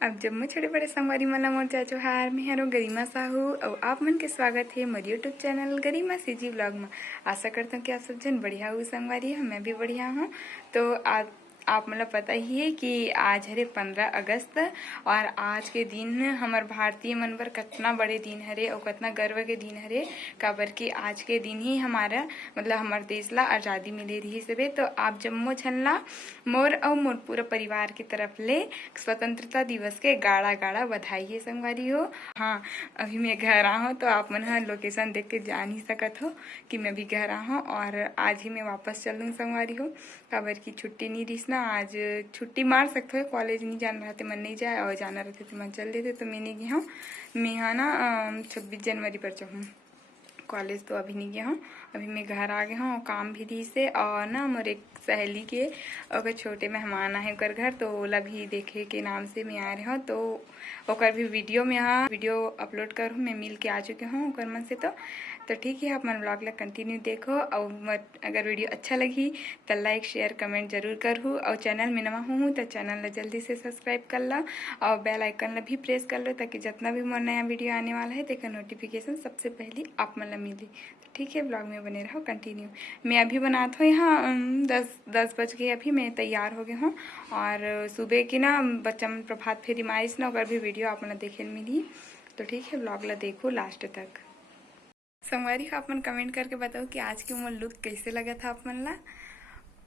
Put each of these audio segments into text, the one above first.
अब जम्मू छोटे बड़े संगवारी मला मोर चाचो हार में हरो गरिमा साहू और आप मन के स्वागत है मेरे यूट्यूब चैनल गरिमा सीजी ब्लॉग में। आशा करता हूँ कि आप सब जन बढ़िया हो संगवारी है, मैं भी बढ़िया हूँ। तो आप मतलब पता ही है कि आज है 15 अगस्त और आज के दिन हमार भारतीय मन पर कितना बड़े दिन हरे और कितना गर्व के दिन हरे, काबर कि आज के दिन ही हमारा मतलब हमारे देश ला आज़ादी मिले रही सबे। तो आप जम्मो छनला मोर और मोर पूरा परिवार की तरफ ले स्वतंत्रता दिवस के गाड़ा गाड़ा बधाई है संगवारी हो। हाँ, अभी मैं घर आ हूँ तो आप मन हाँ लोकेशन देख के जान ही सकत हो कि मैं भी घर आ हूँ और आज ही मैं वापस चल दूँ संगवारी हो, काबर की छुट्टी नहीं रही ना। आज छुट्टी मार सकते हो, कॉलेज नहीं जाना रहते मन नहीं जाए और जाना रहते तो मन चल देते। तो मैं नहीं गया हूँ, मैं हाँ ना 26 जनवरी पर जाऊँ कॉलेज, तो अभी नहीं गया हूँ। अभी मैं घर आ गया हूँ, काम भी दी से और ना मोर एक सहेली के अगर छोटे मेहमान आए ओकर घर, तो ओला भी देखे के नाम से मैं आ रहा हूँ। तो ओकर भी वीडियो में यहाँ वीडियो अपलोड करूँ, मैं मिल के आ चुके हूँ ओकर मन से। तो ठीक है, आप मन ब्लॉग ला कंटिन्यू देखो और अगर वीडियो अच्छा लगी तो लाइक शेयर कमेंट जरूर करूँ और चैनल में नवा हूँ तो चैनल ला जल्दी से सब्सक्राइब कर ला और बेल आइकन ला भी प्रेस कर लो, ताकि जितना भी मोर नया वीडियो आने वाला है तेका नोटिफिकेशन सबसे पहले आप मन ला मिले। तो ठीक है, ब्लॉग में बने रहो कंटिन्यू। मैं अभी बनाता हूँ यहाँ 10 बज गए, अभी मैं तैयार हो गया हूँ और सुबह की ना बच्चा मन प्रभात फेरी मारिस ना ओकर भी वीडियो आप मन देखे मिली। तो ठीक है, ब्लॉग ला देखो लास्ट तक। संगवारी आप मन कमेंट करके बताओ कि आज की मोर लुक कैसे लगा था आप मन ला।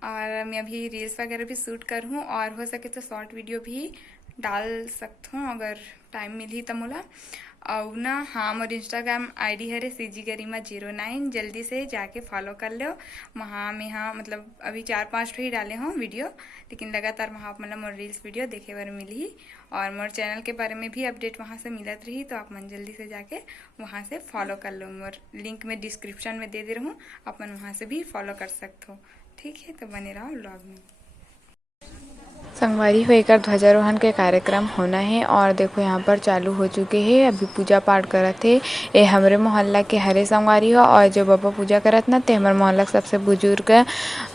और मैं अभी रील्स वगैरह भी शूट कर हूँ और हो सके तो शॉर्ट वीडियो भी डाल सकता हूँ अगर टाइम मिली तो मोला। और ना हाँ, मोर इंस्टाग्राम आईडी है सीजी गरिमा 09, जल्दी से जाके फॉलो कर लो। वहाँ में हाँ मतलब अभी 4-5 ही डाले हूँ वीडियो, लेकिन लगातार वहाँ मतलब मोर रील्स वीडियो देखे बार मिली और मोर चैनल के बारे में भी अपडेट वहाँ से मिलत रही। तो आप मन जल्दी से जाके वहाँ से फॉलो कर लो, मोर लिंक में डिस्क्रिप्शन में दे रहा हूँ, आप मन वहाँ से भी फॉलो कर सकते हो। ठीक है, तो बने रहो ब्लॉग में। संगवारी हो एक ध्वजारोहण के कार्यक्रम होना है और देखो यहाँ पर चालू हो चुके हैं, अभी पूजा पाठ करत है। ये हमारे मोहल्ला के हरे संगवारी हो और जो बाबा पूजा करत ना ते हमारे मोहल्ला सबसे बुजुर्ग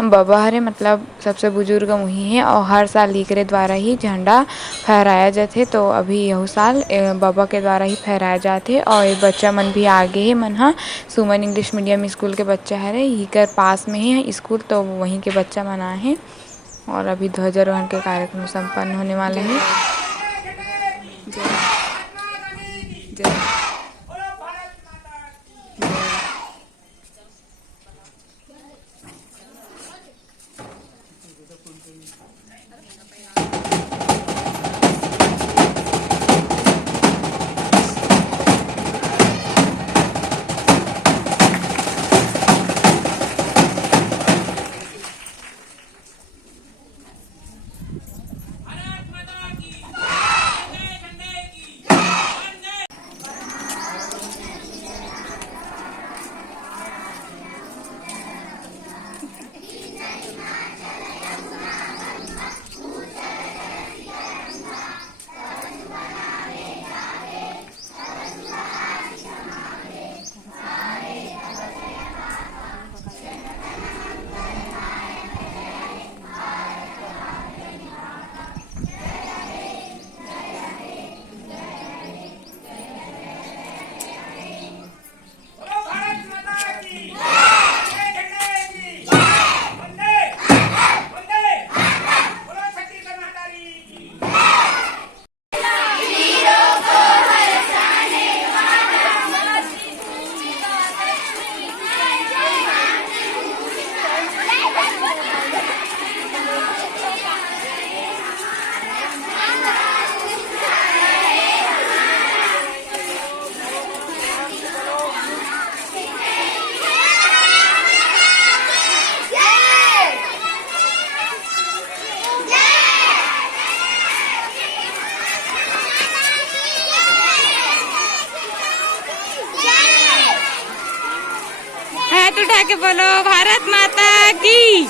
बाबा हरे, मतलब सबसे बुजुर्ग वही है और हर साल एकरे द्वारा ही झंडा फहराया जाते। तो अभी यह साल बाबा के द्वारा ही फहराया जाते और ये बच्चा मन भी आगे है मन हाँ सुमन इंग्लिश मीडियम स्कूल के बच्चा हरे, यही कर पास में ही है स्कूल, तो वहीं के बच्चा मन आए हैं और अभी ध्वजारोहण के कार्यक्रम संपन्न होने वाले हैं। हाथ उठा के बोलो भारत माता की।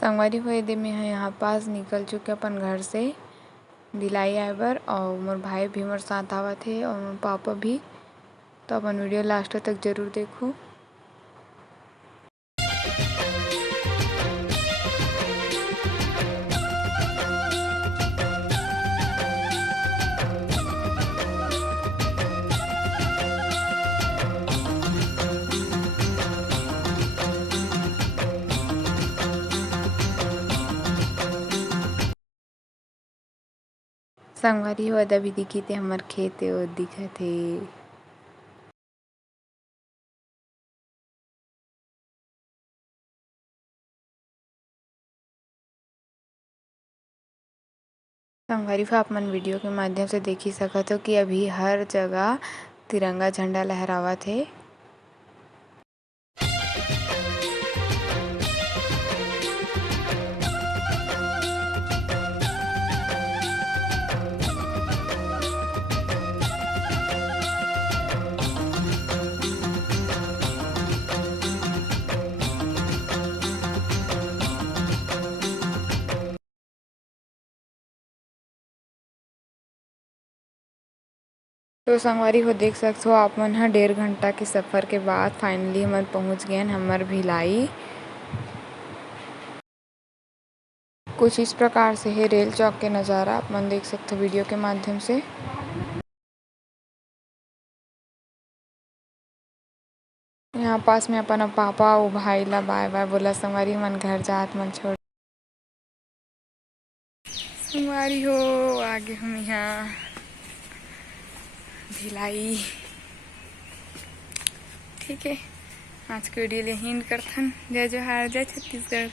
संगवारी हो दे में यहाँ पास निकल चुके अपन घर से भिलाई आए बर और मोर भाई भी मोर साथ आवत हे और मोर पापा भी। तो अपन वीडियो लास्ट तक जरूर देखो। संगवारी हो अभी दिखी थे हमर खेत ओ दिखत हे। संगवारी हो आप मन वीडियो के माध्यम से देखी सकत हो कि अभी हर जगह तिरंगा झंडा लहरावत हे। तो संगवारी हो देख सकते हो आप मन ह 1.5 घंटा के सफ़र के बाद फाइनली हमन पहुंच गए हमर भिलाई। कुछ इस प्रकार से है रेल चौक के नज़ारा आप मन देख सकते हो वीडियो के माध्यम से। यहाँ पास में अपन पापा और भाई ला बाय बाय बोला संगवारी मन घर जात मन छोड़। संगवारी हो आगे हम यहाँ भिलाई। ठीक है आज के वीडियो ले हिंद करथन। जय जोहार जय छत्तीसगढ़।